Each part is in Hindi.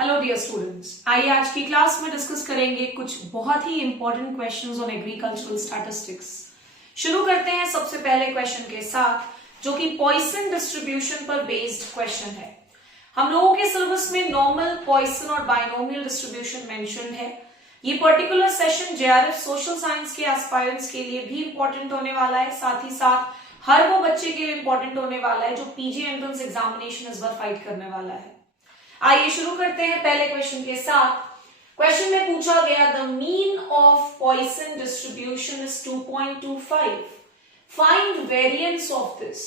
हेलो डियर स्टूडेंट्स, आइए आज की क्लास में डिस्कस करेंगे कुछ बहुत ही important questions on agricultural statistics. शुरू करते हैं सबसे पहले क्वेश्चन के साथ, जो कि पॉइसन डिस्ट्रीब्यूशन पर बेस्ड क्वेश्चन है। हम लोगों के सिलेबस में नॉर्मल, पॉइसन और बाइनोमियल डिस्ट्रीब्यूशन मेंशन है। ये particular session JRF social science के एस्पायरेंट्स के लिए भी इंपॉर्टेंट होने वाला है, साथ ही साथ हर वो बच्चे के लिए इंपॉर्टेंट होने वाला है जो पीजी एंट्रेंस एग्जामिनेशन इस बार फाइट करने वाला है। आइए शुरू करते हैं पहले क्वेश्चन के साथ। क्वेश्चन में पूछा गया the mean of Poisson distribution is 2.25, find variance of this.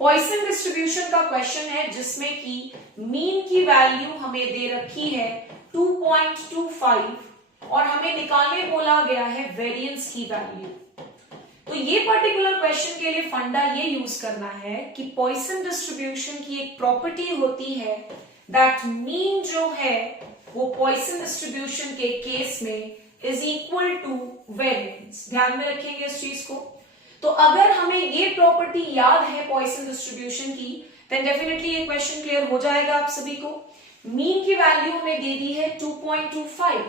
Poisson distribution का क्वेश्चन है जिसमें कि मीन की वैल्यू हमें दे रखी है 2.25 और हमें निकालने बोला गया है वेरिएंस की वैल्यू। तो ये पर्टिकुलर क्वेश्चन के लिए फंडा ये यूज करना है कि पॉइसन डिस्ट्रीब्यूशन की एक प्रॉपर्टी होती है दैट मीन जो है वो पॉइसन डिस्ट्रीब्यूशन के केस में इज इक्वल टू वेरिएंस। ध्यान में रखेंगे इस चीज को। तो अगर हमें ये प्रॉपर्टी याद है पॉइसन डिस्ट्रीब्यूशन की, देन डेफिनेटली ये क्वेश्चन क्लियर हो जाएगा आप सभी को। मीन की वैल्यू हमें दे दी है 2.25,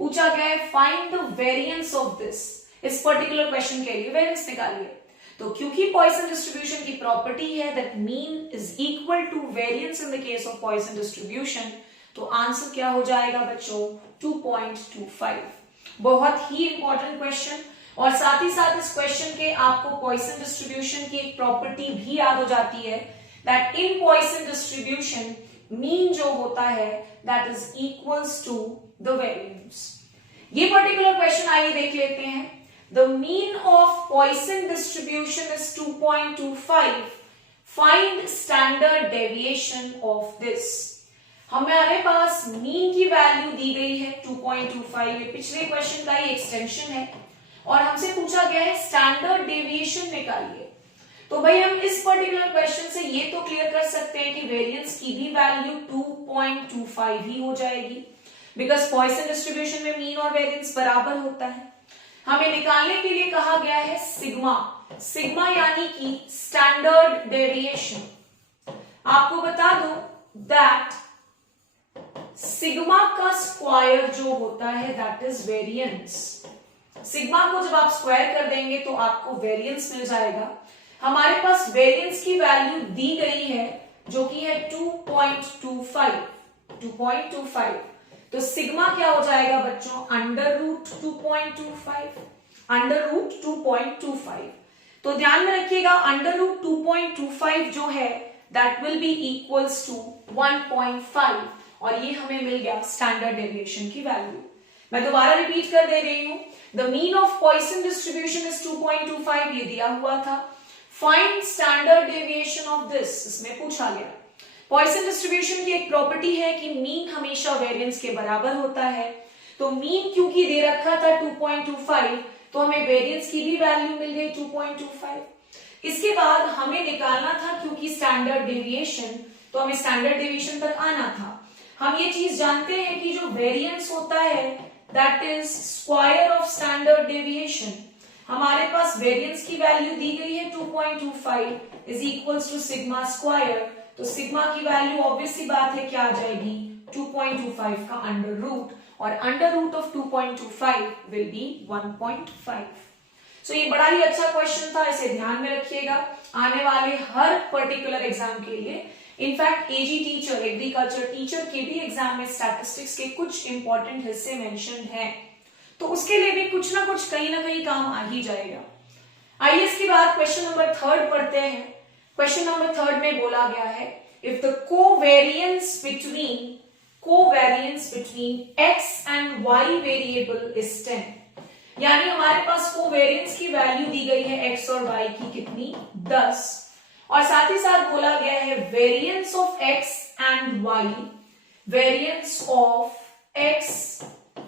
पूछा गया है find the variance of this. इस पर्टिकुलर क्वेश्चन के लिए वेरिएंस निकालिए। तो क्योंकि पॉइसन डिस्ट्रीब्यूशन की प्रॉपर्टी है that mean is equal to variance in the case of Poisson distribution, तो आंसर क्या हो जाएगा बच्चों 2.25। बहुत ही इंपॉर्टेंट क्वेश्चन, और साथ ही साथ इस क्वेश्चन के आपको पॉइसन डिस्ट्रीब्यूशन की एक प्रॉपर्टी भी याद हो जाती है that in Poisson distribution mean जो होता है that is equals to the variance. ये पर्टिकुलर क्वेश्चन आइए देख लेते हैं। The mean of Poisson distribution is 2.25. Find standard deviation of this. हमारे पास मीन की वैल्यू दी गई है 2.25। ये पिछले क्वेश्चन का ही एक्सटेंशन है और हमसे पूछा गया है स्टैंडर्ड डेविएशन निकालिए। तो भाई हम इस पर्टिकुलर क्वेश्चन से ये तो क्लियर कर सकते हैं कि वेरिएंस की भी वैल्यू 2.25 ही हो जाएगी, बिकॉज पॉइसन डिस्ट्रीब्यूशन में मीन और वेरिएंस बराबर होता है। हमें निकालने के लिए कहा गया है सिग्मा। सिग्मा यानी कि स्टैंडर्ड डेविएशन। आपको बता दो दैट सिग्मा का स्क्वायर जो होता है दैट इज वेरिएंस। सिग्मा को जब आप स्क्वायर कर देंगे तो आपको वेरिएंस मिल जाएगा। हमारे पास वेरिएंस की वैल्यू दी गई है जो कि है 2.25। तो सिग्मा क्या हो जाएगा बच्चों अंडर रूट 2.25। तो ध्यान में रखिएगा अंडर रूट 2.25 जो है that will be equals to 1.5 और ये हमें मिल गया स्टैंडर्ड डेविएशन की वैल्यू। मैं दोबारा रिपीट कर दे रही हूं, the mean of Poisson distribution is 2.25, ये दिया हुआ था। Find standard deviation of this, इसमें पूछा गया। पॉइसन डिस्ट्रीब्यूशन की एक प्रॉपर्टी है कि मीन हमेशा वेरिएंस के बराबर होता है। तो मीन क्योंकि दे रखा था 2.25, तो हमें वेरिएंस की भी वैल्यू मिल गई 2.25। इसके बाद हमें निकालना था क्योंकि स्टैंडर्ड डेविएशन, तो हमें स्टैंडर्ड डेविएशन तक आना था। हम ये चीज जानते हैं कि जो वेरिएंस होता है that is square of standard deviation. हमारे पास वेरिएंस की वैल्यू दी गई है 2.25 is equals to sigma square. तो सिग्मा की वैल्यू ऑब्वियस सी बात है क्या आ जाएगी 2.25 का अंडर रूट, और under root of 2.25 will be 1.5। So ये बड़ा ही अच्छा क्वेश्चन था, इसे ध्यान में रखिएगा आने वाले हर पर्टिकुलर एग्जाम के लिए। इनफैक्ट एजी टीचर, एग्रीकल्चर टीचर के भी एग्जाम में स्टैटिस्टिक्स के कुछ इंपॉर्टेंट हिस्से मेंशन हैं, तो उसके लिए भी कुछ ना कुछ कहीं ना कहीं काम आ ही जाएगा। आइए इसके बाद क्वेश्चन नंबर 3 पढ़ते हैं। क्वेश्चन नंबर 3 में बोला गया है if the covariance between x and y variable is 10, यानी हमारे पास कोवेरिएंस की वैल्यू दी गई है x और y की कितनी 10, और साथ ही साथ बोला गया है variance of x and y, variance of x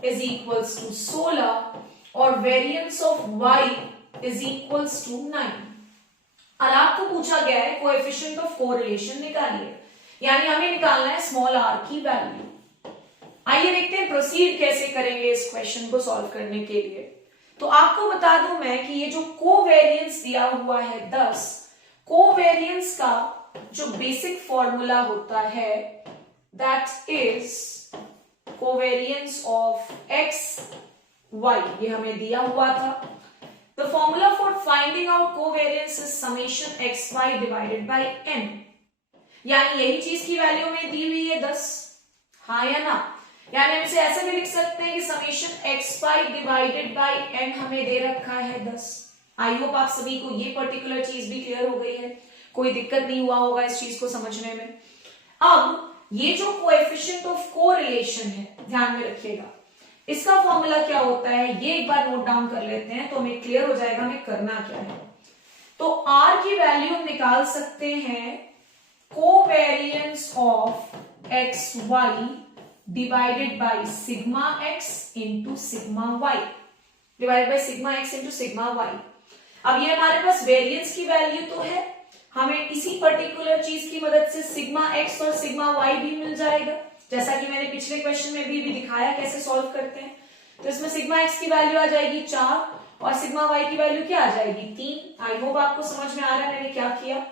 is equals to 16 और variance of y is equals to 9। और आपको पूछा गया है कोएफिशिएंट ऑफ कोरिलेशन निकालिए, यानी हमें निकालना है स्मॉल r की वैल्यू। आइए देखते हैं प्रोसीड कैसे करेंगे इस क्वेश्चन को सॉल्व करने के लिए। तो आपको बता दूं मैं कि ये जो कोवेरिएंस दिया हुआ है 10, कोवेरिएंस का जो बेसिक फॉर्मूला होता है that is covariance of X Y, ये हमें दिया हुआ था। The formula for finding out covariance is summation X Y divided by N, यानी यही चीज की वैल्यू में दी हुई है 10, हाँ या ना। यानी हम इसे ऐसे भी लिख सकते हैं कि summation X Y divided by N हमें दे रखा है 10। आई होप आप सभी को ये पर्टिकुलर चीज भी क्लियर हो गई है, कोई दिक्कत नहीं हुआ होगा इस चीज को समझने में। अब ये जो कोएफिशिएंट ऑफ कोरिलेशन है, ध्यान में रखिएगा, इसका फॉर्मूला क्या होता है ये एक बार नोट डाउन कर लेते हैं तो हमें क्लियर हो जाएगा हमें करना क्या है। तो R की वैल्यू हम निकाल सकते हैं covariance of X Y divided by sigma X into sigma Y, divided by sigma X into sigma Y. अब ये हमारे पास वेरिएंस की वैल्यू तो है, हमें इसी पर्टिकुलर चीज की मदद से सिग्मा एक्स और सिग्मा वाई भी मिल जाएगा, जैसा कि मैंने पिछले क्वेश्चन में भी दिखाया कैसे सॉल्व करते हैं। तो इसमें सिग्मा एक्स की वैल्यू आ जाएगी 4 और सिग्मा वाई की वैल्यू क्या आ जाएगी 3। आई होप आपको समझ में आ रहा है मैंने क्या किया।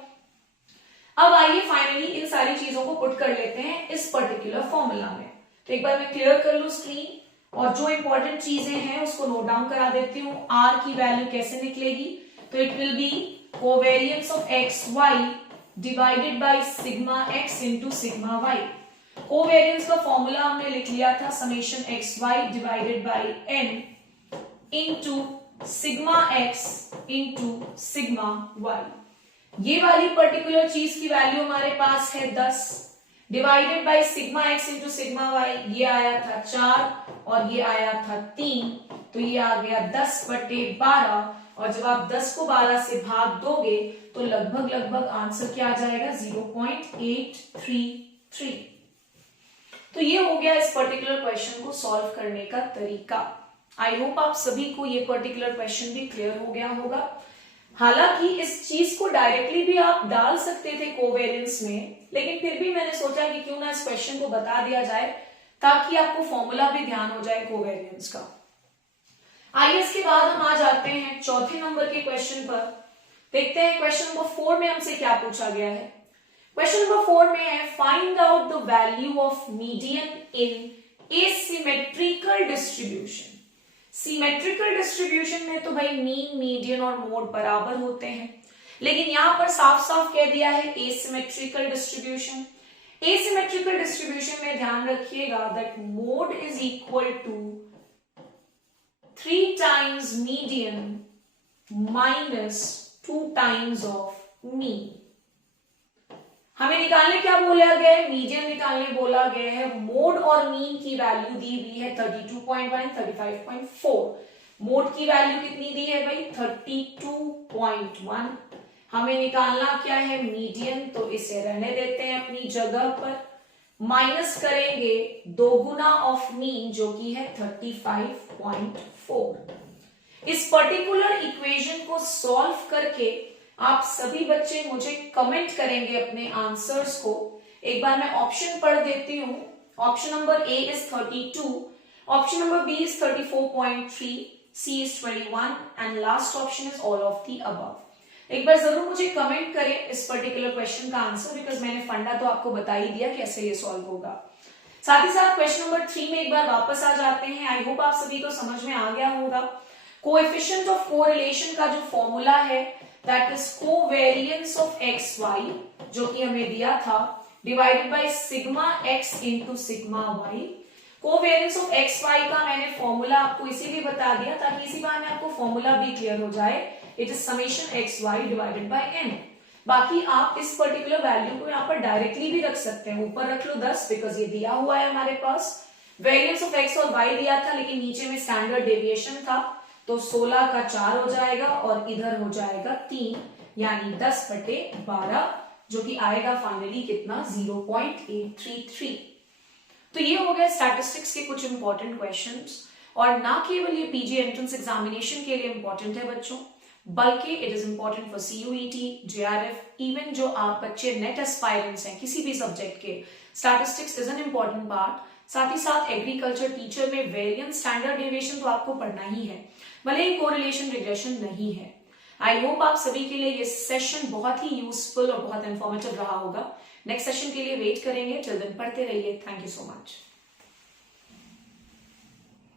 अब आइए फाइनली इन सारी चीजों को पुट कर लेते हैं इस पर्टिकुलर फॉर्मूला में। तो एक बार मैं क्लियर कर लूं स्क्रीन और जो इंपॉर्टेंट चीजें हैं उसको नोट डाउन करा देती हूँ। आर की वैल्यू कैसे निकलेगी, तो it will be covariance of X Y divided by sigma X into sigma Y. Covariance का फॉर्मूला हमने लिख लिया था summation X Y divided by N into sigma X into sigma Y. ये वाली पर्टिकुलर चीज की वैल्यू हमारे पास है 10 divided by sigma X into sigma Y, ये आया था 4 और ये आया था 3, तो ये आ गया 10/12 और जब आप 10 को 12 से भाग दोगे तो लगभग आंसर क्या आ जाएगा 0.833। तो ये हो गया इस पर्टिकुलर क्वेश्चन को सॉल्व करने का तरीका। आई होप आप सभी को ये पर्टिकुलर क्वेश्चन भी क्लियर हो गया होगा। हालांकि इस चीज को डायरेक्टली भी आप डाल सकते थे कोवेरियंस में, लेकिन फिर भी मैंने सोचा कि क्यों ना इस क्वेश्चन को बता दिया जाए ताकि आपको फॉर्मूला भी ध्यान हो जाए कोवेरियंस का। आइए इसके बाद हम आ जाते हैं चौथे नंबर के क्वेश्चन पर। देखते हैं क्वेश्चन नंबर 4 में हमसे क्या पूछा गया है। क्वेश्चन नंबर 4 में है find out the value of median in asymmetrical distribution. Symmetrical distribution में तो भाई मीन, मीडियन और मोड बराबर होते हैं, लेकिन यहां पर साफ साफ कह दिया है एसिमेट्रिकल डिस्ट्रीब्यूशन। एसिमेट्रिकल डिस्ट्रीब्यूशन में ध्यान रखिएगा that mode is equal to 3 times median minus 2 times of mean। हमें निकालने क्या बोला गया है, मीडियन निकालने बोला गया है। मोड और मीन की वैल्यू दी हुई है 32.1, 35.4। मोड की वैल्यू कितनी दी है भाई 32.1। हमें निकालना क्या है मीडियन, तो इसे रहने देते हैं अपनी जगह पर, माइनस करेंगे 2 गुना ऑफ मीन जो कि है 35.4। इस पर्टिकुलर इक्वेशन को सॉल्व करके आप सभी बच्चे मुझे कमेंट करेंगे अपने आंसर्स को। एक बार मैं ऑप्शन पढ़ देती हूं। Option number A is 32, option number B is 34.3, C is 21 and last option is all of the above. एक बार जरूर मुझे कमेंट करें इस पर्टिकुलर क्वेश्चन का आंसर, बिकॉज मैंने फंडा तो आपको बता ही दिया कैसे ये सॉल्व होगा। साथ ही साथ क्वेश्चन नंबर 3 में एक बार वापस आ जाते हैं। आई होप आप सभी को समझ में आ गया होगा। कोएफिशिएंट ऑफ कोरिलेशन का जो फॉर्मूला है that is covariance of X Y, जो कि हमें दिया था, divided by sigma X into sigma Y. Covariance of X Y का मैंने फॉर्मूला आपको इसीलिए बता दिया ताकि इसी बार में आपको फॉर्मूला भी क्लियर हो जाए। It is summation X Y divided by N. बाकी आप इस पर्टिकुलर वैल्यू को यहाँ पर डायरेक्टली भी रख सकते हैं, ऊपर रख लो 10 बिकॉज ये दिया हुआ है हमारे पास। वेरियंस ऑफ एक्स और वाई दिया था लेकिन नीचे में स्टैंडर्ड डेविएशन था, तो 16 का 4 हो जाएगा और इधर हो जाएगा 3, यानी 10/12 जो कि आएगा फाइनली कितना 0.833। तो ये हो गया स्टैटिस्टिक्स के कुछ इंपॉर्टेंट क्वेश्चंस। और ना केवल ये पीजी एंट्रेंस एग्जामिनेशन के लिए इंपॉर्टेंट है बच्चों, बल्कि it is important for CUET, JRF, even जो आप बच्चे नेट एस्पायरेंट्स हैं किसी भी सब्जेक्ट के, statistics is an important part. साथ ही साथ एग्रीकल्चर टीचर में वेरिएंस, स्टैंडर्ड डेविएशन तो आपको पढ़ना ही है, भले ही कोरिलेशन रिग्रेशन नहीं है। आई होप आप सभी के लिए ये सेशन बहुत ही यूजफुल और बहुत इंफॉर्मेटिव रहा होगा। नेक्स्ट सेशन के लिए वेट करेंगे, टिल देन पढ़ते रहिए। Thank you so much.